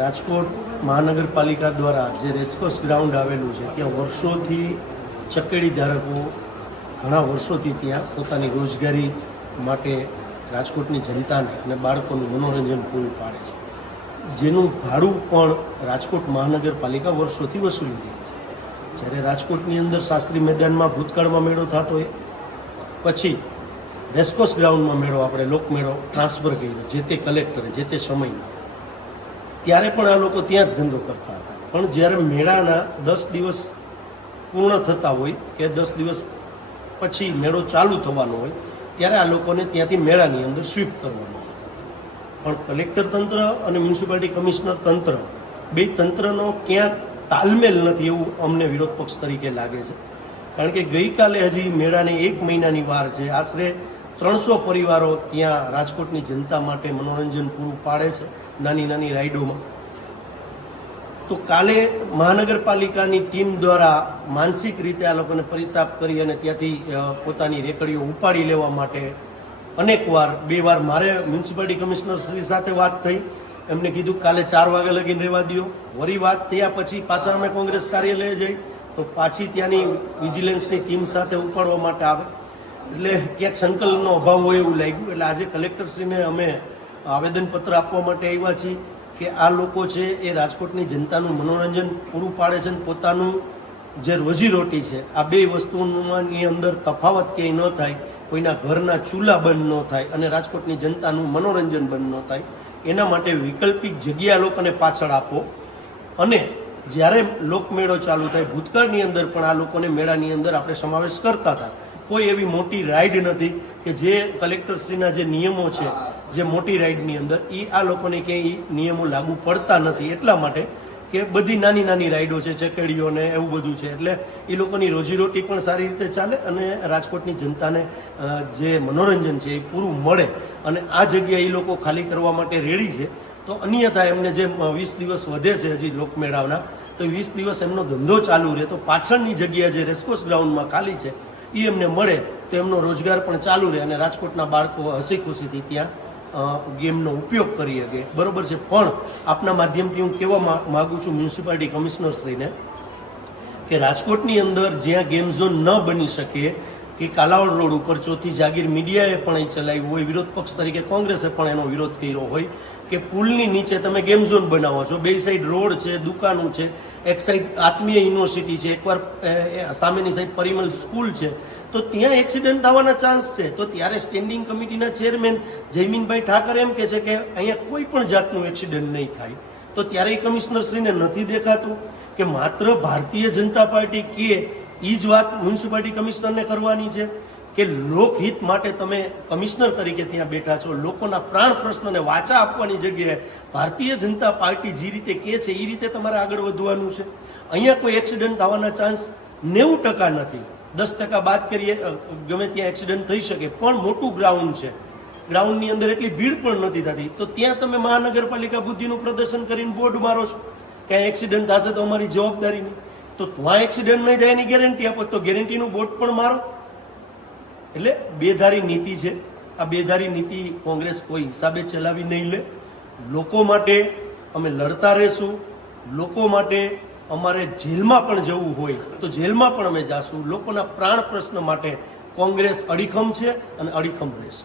રાજકોટ મહાનગરપાલિકા દ્વારા જે રેસકોર્સ ગ્રાઉન્ડ આવેલું છે ત્યાં વર્ષોથી ચકેડી ધારકો ઘણા વર્ષોથી ત્યાં પોતાની રોજગારી માટે રાજકોટની જનતાને અને બાળકોનું મનોરંજન પૂરું પાડે છે, જેનું ભાડું પણ રાજકોટ મહાનગરપાલિકા વર્ષોથી વસૂલી રહી છે. જ્યારે રાજકોટની અંદર શાસ્ત્રી મેદાનમાં ભૂતકાળમાં મેળો થતો હોય, પછી રેસકોર્સ ગ્રાઉન્ડમાં મેળો, આપણે લોકમેળો ટ્રાન્સફર કર્યો જે તે કલેક્ટરે જે તે સમયમાં, ત્યારે પણ આ લોકો ત્યાં જ ધંધો કરતા હતા. પણ જ્યારે મેળાના 10 દિવસ પૂર્ણ થતા હોય કે 10 દિવસ પછી મેળો ચાલુ થવાનો હોય ત્યારે આ લોકોને ત્યાંથી મેળાની અંદર સ્વીપ કરવામાં આવતા હતા. પણ કલેક્ટર તંત્ર અને મ્યુનિસિપાલિટી કમિશનર તંત્ર, બે તંત્રનો ક્યાંક તાલમેલ નથી એવું અમને વિરોધ પક્ષ તરીકે લાગે છે. કારણ કે ગઈકાલે હજી મેળાને 1 મહિનાની વાર છે, આશરે 300 પરિવારો ત્યાં રાજકોટની જનતા માટે મનોરંજન પૂરું પાડે છે નાની નાની રાઈડોમાં. તો કાલે મહાનગરપાલિકાની ટીમ દ્વારા માનસિક રીતે આ લોકોને પરિતાપ કરી અને ત્યાંથી પોતાની રેકડીઓ ઉપાડી લેવા માટે અનેકવાર, 2 વાર મારે મ્યુનિસિપાલિટી કમિશનર શ્રી સાથે વાત થઈ, એમને કીધું કાલે 4 વાગે લગીને રહેવા દો. વળી વાત થયા પછી પાછા અમે કોંગ્રેસ કાર્યાલયે જઈ તો પાછી ત્યાંની વિજિલન્સની ટીમ સાથે ઉપાડવા માટે આવે, એટલે ક્યાંક સંકલનનો અભાવ હોય એવું લાગ્યું. એટલે આજે કલેક્ટરશ્રીને અમે આવેદનપત્ર આપવા માટે આવ્યા છીએ કે આ લોકો છે એ રાજકોટની જનતાનું મનોરંજન પૂરું પાડે છે અને પોતાનું જે રોજીરોટી છે આ બે વસ્તુની અંદર તફાવત ક્યાંય ન થાય, કોઈના ઘરના ચૂલા બંધ ન થાય અને રાજકોટની જનતાનું મનોરંજન બંધ ન થાય, એના માટે વૈકલ્પિક જગ્યા લોકોને પાછળ આપો. અને જ્યારે લોકમેળો ચાલુ થાય, ભૂતકાળની અંદર પણ આ લોકોને મેળાની અંદર આપણે સમાવેશ કરતા હતા. કોઈ એવી મોટી રાઈડ નથી કે જે કલેક્ટરશ્રીના જે નિયમો છે જે મોટી રાઈડની અંદર એ આ લોકોને ક્યાંય નિયમો લાગુ પડતા નથી, એટલા માટે કે બધી નાની નાની રાઈડો છે, ચકેડીઓ ને એવું બધું છે, એટલે એ લોકોની રોજીરોટી પણ સારી રીતે ચાલે અને રાજકોટની જનતાને જે મનોરંજન છે એ પૂરું મળે. અને આ જગ્યા એ લોકો ખાલી કરવા માટે રેડી છે. તો અન્યથા એમને જે 20 દિવસ વધે છે હજી લોકમેળાના, તો 20 દિવસ એમનો ધંધો ચાલુ રહે તો પાછળની જગ્યા જે રેસકોર્સ ગ્રાઉન્ડમાં ખાલી છે એ એમને મળે તો એમનો રોજગાર પણ ચાલુ રહે અને રાજકોટના બાળકો હસી ખુશીથી ત્યાં ગેમનો ઉપયોગ કરી શકે. બરોબર છે. પણ આપના માધ્યમથી હું કહેવા માગું છું મ્યુનિસિપાલિટી કમિશનરશ્રીને કે રાજકોટની અંદર જ્યાં ગેમ ઝોન ન બની શકે, કે કાલાવડ રોડ ઉપર ચોથી જાગીર મીડિયાએ પણ એ ચલાવ્યું હોય, વિરોધ પક્ષ તરીકે કોંગ્રેસે પણ એનો વિરોધ કર્યો હોય કે પુલની નીચે તમે ગેમ ઝોન બનાવો છો, 2 સાઈડ રોડ છે, દુકાનો છે, એક સાઈડ આત્મીય યુનિવર્સિટી છે, એકવાર સામેની સાઈડ પરિમલ સ્કૂલ છે, તો ત્યાં એક્સિડન્ટ થવાના ચાન્સ છે. તો ત્યારે સ્ટેન્ડિંગ કમિટીના ચેરમેન જયમીનભાઈ ઠાકર એમ કહે છે કે અહીંયા કોઈ પણ જાતનું એક્સિડન્ટ નહીં થાય. તો ત્યારે કમિશનરશ્રીને નથી દેખાતું કે માત્ર ભારતીય જનતા પાર્ટી કે એ જ વાત મ્યુનિસિપાલિટી કમિશનરને કરવાની છે કે લોકહિત માટે તમે કમિશનર તરીકે ત્યાં બેઠા છો, લોકોના પ્રાણ પ્રશ્નને વાચા આપવાની જગ્યાએ ભારતીય જનતા પાર્ટી જે રીતે કહે છે એ રીતે તમારે આગળ વધવાનું છે. અહીંયા કોઈ એક્સિડન્ટ થવાના ચાન્સ 90% નથી. 10% બાદ કરીએ, ગમે ત્યાં એક્સિડન્ટ થઈ શકે, પણ મોટું ગ્રાઉન્ડ છે, ગ્રાઉન્ડની અંદર એટલી ભીડ પણ નથી થતી. તો ત્યાં તમે મહાનગરપાલિકા બુદ્ધિનું પ્રદર્શન કરીને બોર્ડ મારો છો, ક્યાંય એક્સિડન્ટ થશે તો અમારી જવાબદારી નહીં. તો ત્યાં એક્સિડન્ટ નહીં થાય એની ગેરંટી આપો તો ગેરંટીનું બોર્ડ પણ મારો. એટલે બેધારી નીતિ છે. આ બેધારી નીતિ કોંગ્રેસ કોઈ હિસાબે ચલાવી નહીં લે. લોકો માટે અમે લડતા રહેશું, લોકો માટે અમારે જેલમાં પણ જવું હોય તો જેલમાં પણ અમે જાશું. લોકોના પ્રાણ પ્રશ્ન માટે કોંગ્રેસ અડીખમ છે અને અડીખમ રહેશે.